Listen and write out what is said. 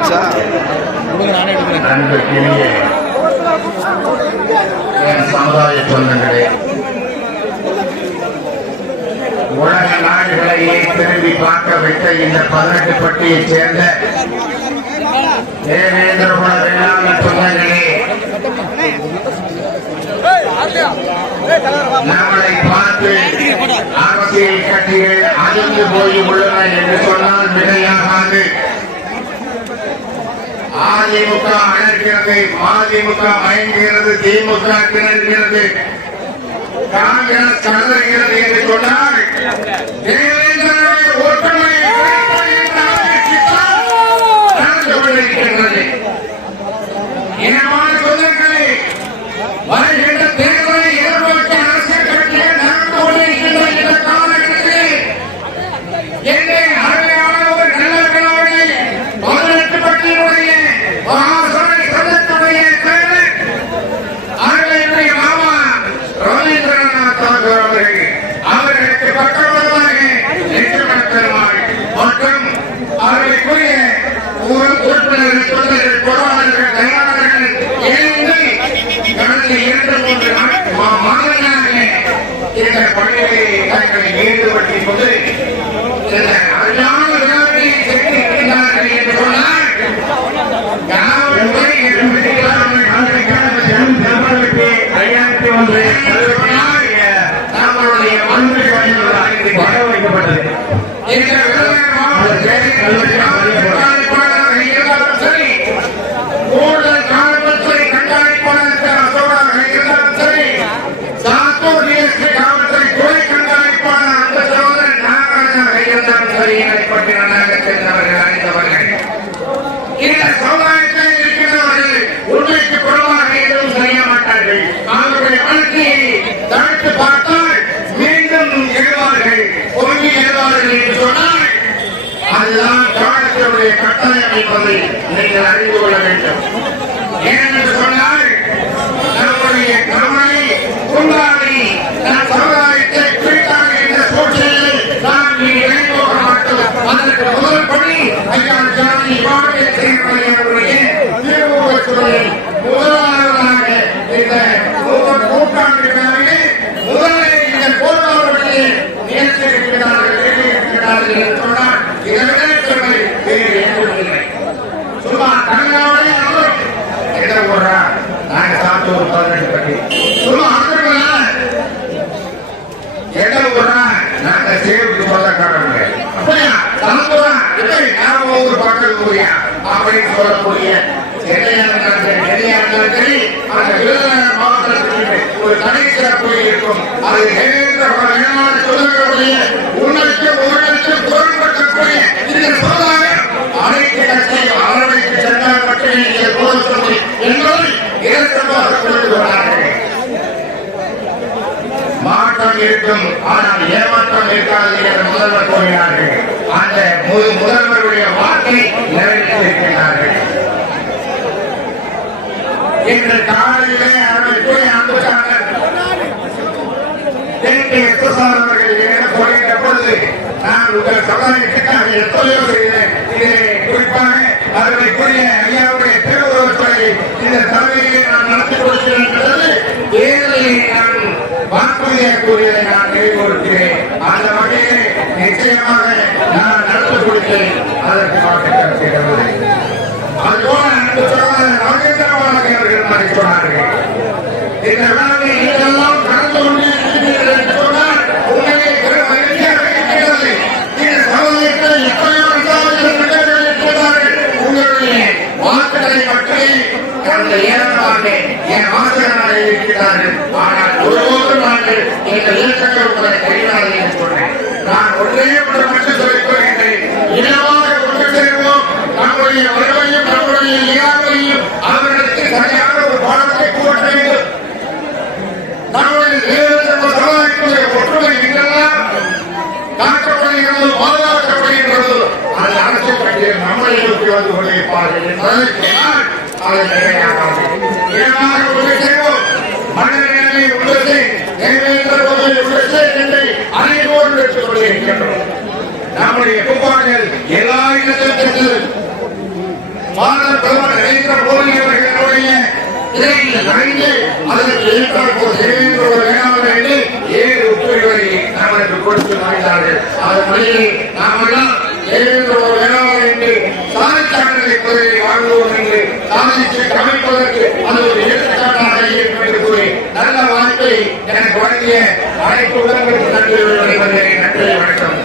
போச்சா என் சமுதாய சொந்தங்களே உலக நாடுகளையே திரும்பி பார்க்க வைத்த இந்த பதினெட்டு பட்டியைச் சேர்ந்த தேவேந்திர குல வேளாண் சொந்தங்களே நம்மளை பார்த்து அரசியல் கட்சிகள் அழிந்து போய் உள்ளன என்று சொன்னால் மிகையாகாது. அதிமுக அழைக்கிறது மதிமுக மயங்குகிறது. திமுக கிளறுகிறது காங்கிரஸ் கலருகிறது என்று சொன்னால் இந்த இந்த சமுதாயத்தில் இருக்கின்றவர்கள் உண்மைக்கு புறமாக எதுவும் செய்ய மாட்டார்கள். அவருடைய வாழ்க்கையை தடுத்து பார்த்தால் மீண்டும் எழுவார்கள் பொங்கி எழுவார்கள் என்று சொன்னால் அதுதான் காலத்தினுடைய கட்டாயம் என்பதை நீங்கள் அறிந்து கொள்ள வேண்டும். ஏனென்று சொன்னால் சும்மா தமிழ்நாடே அவர் எந்த ஊரா பதினெட்டு பட்டி சும்மா அனுப்புங்களா எந்த நாங்க சேவுக்கு சொந்தக்காரங்க அப்படியா சமத்துவா இல்லை நாம ஊர் பக்கத்து ஊரியா அப்படின்னு சொல்லக்கூடிய சென்னையா இருந்தாலும் சரி டெல்லியா இருந்தாலும் சரி அந்த விருதுநகர் மாவட்டத்தில் ஒரு தனி சிறப்பு இருக்கும். அது தேவேந்திர இனமான சொல்லக்கூடிய உணர்ச்சி பற்றக்கூடிய இந்த அனைத்து சென்றால் மட்டுமே என்பதை கொண்டு வரார்கள் மாற்றம் இருக்கும் ஆனால் ஏமாற்றம் இருக்காது என்று முதல்வர் கூறினார்கள். அந்த முதல்வருடைய வாக்கை நிறைவேற்றிருக்கிறார்கள் இன்று காலையிலே அவர்களுக்கு அன்புசாரர் அவர்கள் நான் உங்கள் சமுதாயத்துக்காக எத்தனையோ செய்தேன். இதை குறிப்பாக அவர்களுக்குரிய ஐயாவுடைய திருவுருவத்துறை இந்த சபையிலே நான் நடத்தி கொடுக்கிறேன் என்பது நான் வாக்குறுதியை கூறியதை நான் நினைவுறுக்கிறேன் அந்த வகையில் நிச்சயமாக நான் நடத்தி கொடுத்தேன். அதற்கு வாக்கு கருத்துகிறது அதுபோல அன்பு ராஜேந்திர பாலகி அவர்கள் மாதிரி சொன்னார்கள். இந்த விழாவை ஏறமாக என் ஆசிரியராக இருக்கிறார்கள். ஆனால் ஒருபோதும் நாங்கள் எங்கள் இயக்கங்கள் உங்களை கைவிடாது சொன்னேன் நான் ஒன்றே ஒன்று மட்டும் சொல்லிக் கொள்கின்றேன். இனமாக ஒன்று சேருவோம் நம்முடைய வருவையும் நம்முடைய இயாமையும் அவர்களுக்கு சரியான ஒரு பாடத்தை கூட்ட வேண்டும். நம்முடைய சமுதாயத்துடைய ஒற்றுமை எங்கெல்லாம் காக்கப்படுகிறதோ பாதுகாக்கப்படுகிறதோ அந்த அரசியல் கட்சியில் நம்மளை நோக்கி வந்து கொண்டிருப்பார்கள் என்பதை அதை அது இனமாக ஒன்று செய்வோம் மனிதர்களை ஒன்று செய் தேவேந்திர கோவில் ஒன்று செய் என்று அனைவரோடு எடுத்துக் கொண்டிருக்கின்றோம். நம்முடைய குப்பாடுகள் எல்லா இடத்திலும் பாரத பிரதமர் நரேந்திர மோடி அவர்களுடைய இதை அறிந்து அதற்கு ஏற்றால் தேவேந்திர ஒரு என்று ஏழு உத்தரவுகளை நமக்கு கொடுத்து மறைந்தார்கள் அதன் வழியில் நாமெல்லாம் தேவேந்திர ஒரு சாதிச்சான்றை குறையை என்று சாதிச்சு அமைப்பதற்கு அது ஒரு எடுத்துக்காட்டாக இருக்கும் என்று கூறி நல்ல வாய்ப்பை எனக்கு வழங்கிய அனைத்து உலகங்களுக்கு நன்றி நன்றி வணக்கம்.